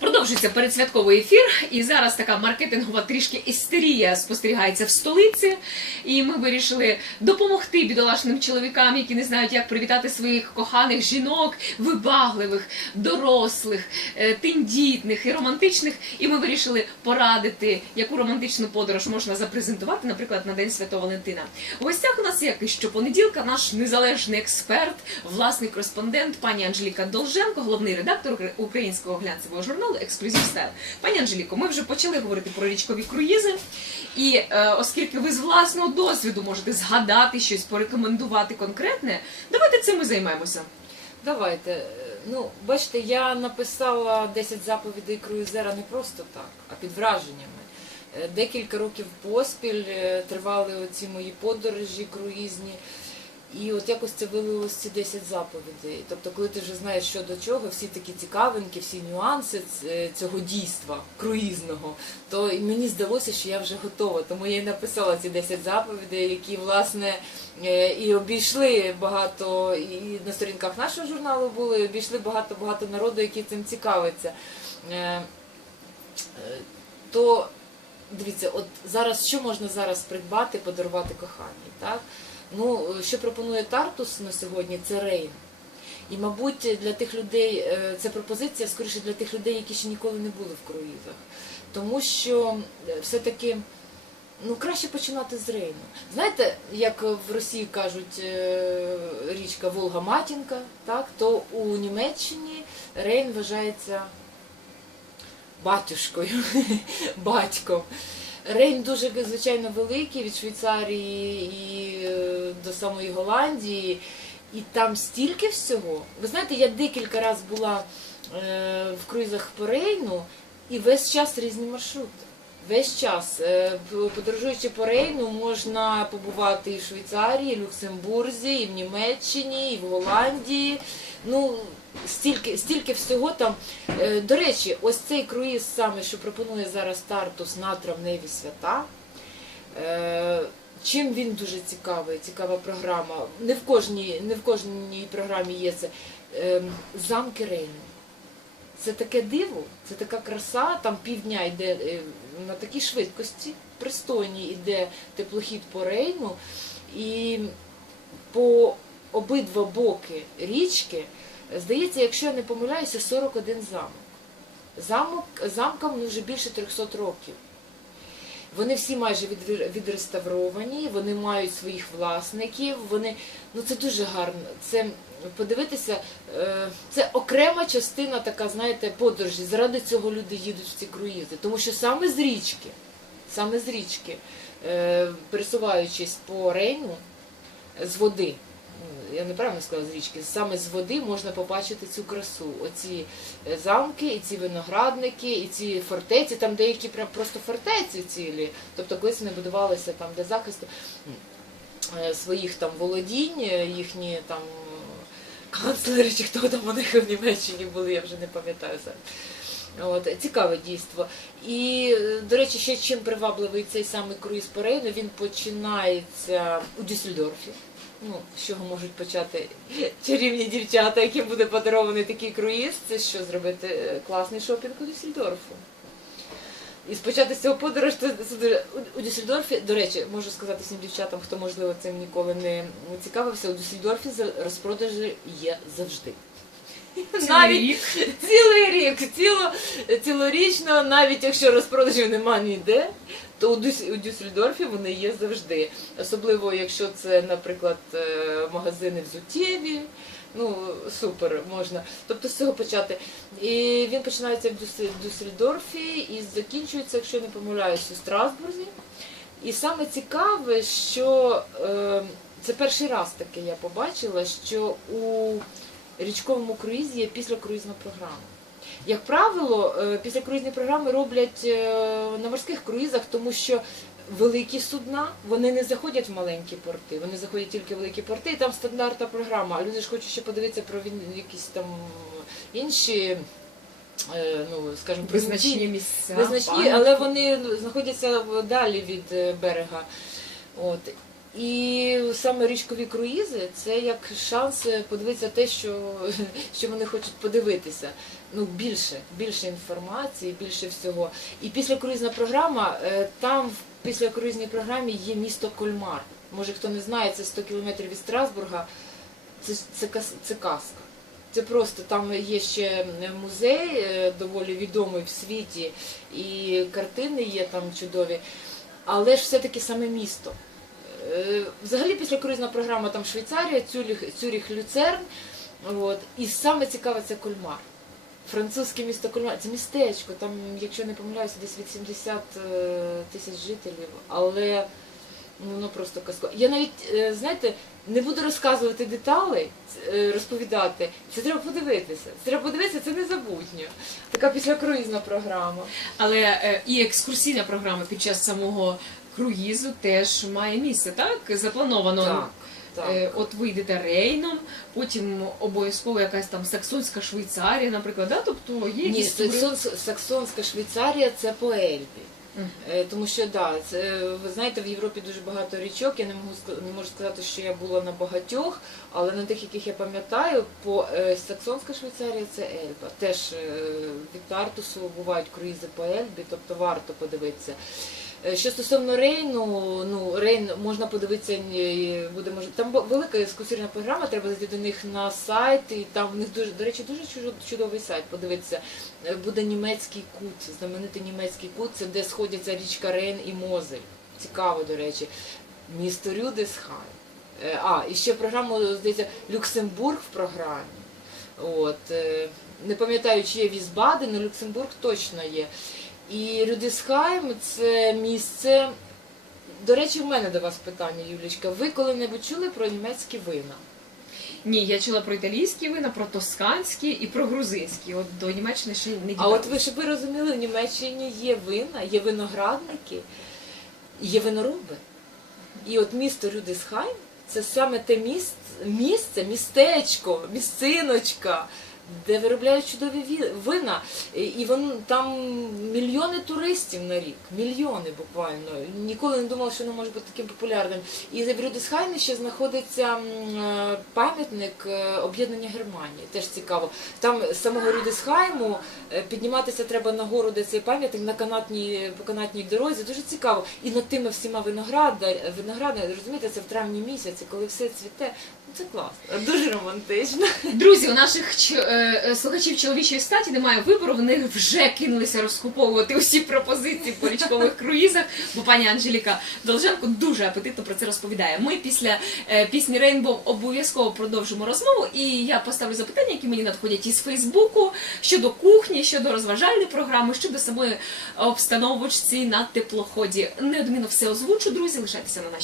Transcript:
Продовжується передсвятковий ефір, і зараз така маркетингова трішки істерія спостерігається в столиці. І ми вирішили допомогти бідолашним чоловікам, які не знають, як привітати своїх коханих жінок, вибагливих, дорослих, е, тендітних і романтичних. І ми вирішили порадити, яку романтичну подорож можна запрезентувати, наприклад, на День Святого Валентина. У гостях у нас як і щопонеділка наш незалежний експерт, власний кореспондент, пані Анжеліка Долженко, головний редактор українського глянцевого журналу Ексклюзив Стайл. Пані Анжеліко, ми вже почали говорити про річкові круїзи, і е, оскільки ви з власного досвіду можете згадати щось, порекомендувати конкретне, давайте цим і займемося. Давайте. Ну, бачите, я написала 10 заповідей круїзера не просто так, а під враженнями. Е, Декілька років поспіль е, тривали оці мої подорожі круїзні. І от якось це вилилось ці 10 заповідей. Тобто, коли ти вже знаєш, що до чого, всі такі цікавинки, всі нюанси цього дійства круїзного, то і мені здалося, що я вже готова. Тому я і написала ці 10 заповідей, які власне е, і обійшли багато, і на сторінках нашого журналу були, і обійшли багато багато народу, які цим цікавиться. Е, е, То дивіться, от зараз що можна зараз придбати, подарувати коханій, так? Ну, що пропонує Тартус на сьогодні, це Рейн. І, мабуть, для тих людей це пропозиція скоріше для тих людей, які ще ніколи не були в круїзах. Тому що е, все-таки ну, краще починати з Рейну. Знаєте, як в Росії кажуть е, річка Волга-Матінка, так, то у Німеччині Рейн вважається батюшкою, батьком. Рейн дуже звичайно великий від Швейцарії і до самої Голландії, і там стільки всього. Ви знаєте, я декілька разів була е, в круїзах по Рейну, і весь час різні маршрути. Весь час, Е, подорожуючи по Рейну, можна побувати і в Швейцарії, і в Люксембурзі, і в Німеччині, і в Голландії. Ну, стільки, стільки всього там. Е, До речі, ось цей круїз саме, що пропонує зараз Тартус на травневі свята. Чим він дуже цікавий, цікава програма. Не в кожній, не в кожній програмі є це. Е, Замки Рейну. Це таке диво, це така краса, там півдня йде е, на такій швидкості, пристойній йде теплохід по Рейну, і по обидва боки річки, здається, якщо я не помиляюся, 41 замок. Замок замкам ну, вже більше 300 років. Вони всі майже відреставровані, вони мають своїх власників. Вони ну це дуже гарно. Це подивитися, е, це окрема частина, така, знаєте, подорожі. Заради цього люди їдуть в ці круїзи. Тому що саме з річки, саме з річки, е, пересуваючись по Рейну з води. Я неправильно сказала з річки, саме з води можна побачити цю красу. Оці е, замки, і ці виноградники, і ці фортеці, там деякі прям просто фортеці цілі. Тобто колись вони будувалися там для захисту е, своїх там володінь, е, їхні там канцлери чи хто там у них в Німеччині були, я вже не пам'ятаю зараз. От, цікаве дійство. І, до речі, ще чим привабливий цей самий круїз по Рейну, він починається у Дюссельдорфі. Ну, з чого можуть почати чарівні дівчата, яким буде подарований такий круїз, це що зробити е, класний шопінг у Дюссельдорфу. І спочати з цього подорож це це дуже- у- Дюссельдорфі, до речі, можу сказати всім дівчатам, хто можливо цим ніколи не цікавився, у Дюссельдорфі розпродажі є завжди. Навіть цілий рік, ціло, цілорічно, навіть якщо розпродажів нема ніде, то у, Дюс, у Дюссельдорфі вони є завжди. Особливо, якщо це, наприклад, е, магазини взуттєві. Ну, супер, можна. Тобто з цього почати. І він починається в Дюс- в Дюссельдорфі і закінчується, якщо не помиляюсь, у Страсбурзі. І саме цікаве, що е, це перший раз таке я побачила, що у річковому круїзі є післякруїзна програма. Як правило, е, післякруїзні програми роблять е, на морських круїзах, тому що великі судна вони не заходять в маленькі порти, вони заходять тільки в великі порти, і там стандартна програма. А люди ж хочуть ще подивитися про якісь там інші е, ну, скажімо, провінційні- місця. Пам'ятки. але вони знаходяться далі від берега. От. І саме річкові круїзи це як шанс е, подивитися те, що, що вони хочуть подивитися. Ну, більше, більше інформації, більше всього. І після круїзна програма, е, там в після круїзній програмі є місто Кольмар. Може хто не знає, це 100 кілометрів від Страсбурга. Це, це, це казка. Це просто там є ще музей е, доволі відомий в світі, і картини є там чудові, але ж все-таки саме місто. Е, Взагалі після круїзна програма там Швейцарія, Цюріх, Цюріх Люцерн. От, і саме цікаве це Кольмар. Французьке місто Кольмар. Це містечко, там, якщо не помиляюся, десь від 70 е, тисяч жителів, але ну, воно просто казко. Я навіть, е, знаєте, не буду розказувати деталі, розповідати. Це треба подивитися. Це треба подивитися, це незабутньо. Така післякруїзна програма. Але і екскурсійна програма під час самого круїзу теж має місце, так? Заплановано. Так, так. Е, От ви йдете рейном, потім обов'язково якась там саксонська Швейцарія, наприклад, да? тобто є Ні, якісь? Саксон- Саксонська Швейцарія це по Ельбі. Е, Тому що да, це ви знаєте, в Європі дуже багато річок. Я не можу не можу сказати, що я була на багатьох, але на тих, яких я пам'ятаю, по е, Саксонська Швейцарія це Ельба. Теж від Тартусу бувають круїзи по Ельбі, тобто варто подивитися. Е, Що стосовно Рейну, ну Рейн можна подивитися, буде може там велика екскурсійна програма. Треба зайти до них на сайт, і там в них дуже до речі, дуже чудовий сайт. Подивитися. Е, Буде німецький кут, знаменитий німецький кут, це де сходяться річка Рейн і Мозель. Цікаво, до речі. Місто Рюдесхай. Е, А, і ще програму, здається, Люксембург в програмі. От, не пам'ятаю, чи є Візбаден, але Люксембург точно є. І Рюдесхайм це місце. До речі, в мене до вас питання, Юлічка. Ви коли-небудь чули про німецькі вина? Ні, я чула про італійські вина, про тосканські і про грузинські. От до Німеччини ще не А от ви щоб ви розуміли, в Німеччині є вина, є виноградники, є винороби. І от місто Рюдесхайм це саме те місце, місце, містечко, місциночка, де виробляють чудові ві- вина. І- вон, там мільйони туристів на рік, мільйони буквально. Ніколи не думала, що воно може бути таким популярним. І в Рюдесхаймі ще знаходиться е, пам'ятник е, об'єднання Германії. Теж цікаво. Там з самого Рюдесхайму е, підніматися треба на гору, де цей пам'ятник на канатній по канатній дорозі. Дуже цікаво. І над тими всіма винограда, виноградами, розумієте, це в травні місяці, коли все цвіте. Ну це класно, дуже романтично. Друзі, у наших е, е, слухачів чоловічої статі немає вибору. Вони вже кинулися розкуповувати усі пропозиції по річкових круїзах, бо пані Анжеліка Долженко дуже апетитно про це розповідає. Ми після е, пісні Рейнбоw обов'язково продовжимо розмову, і я поставлю запитання, які мені надходять із Фейсбуку щодо кухні, щодо розважальної програми, щодо самої обстановочці на теплоході. Неодмінно все озвучу, друзі. Лишайтеся на нашій.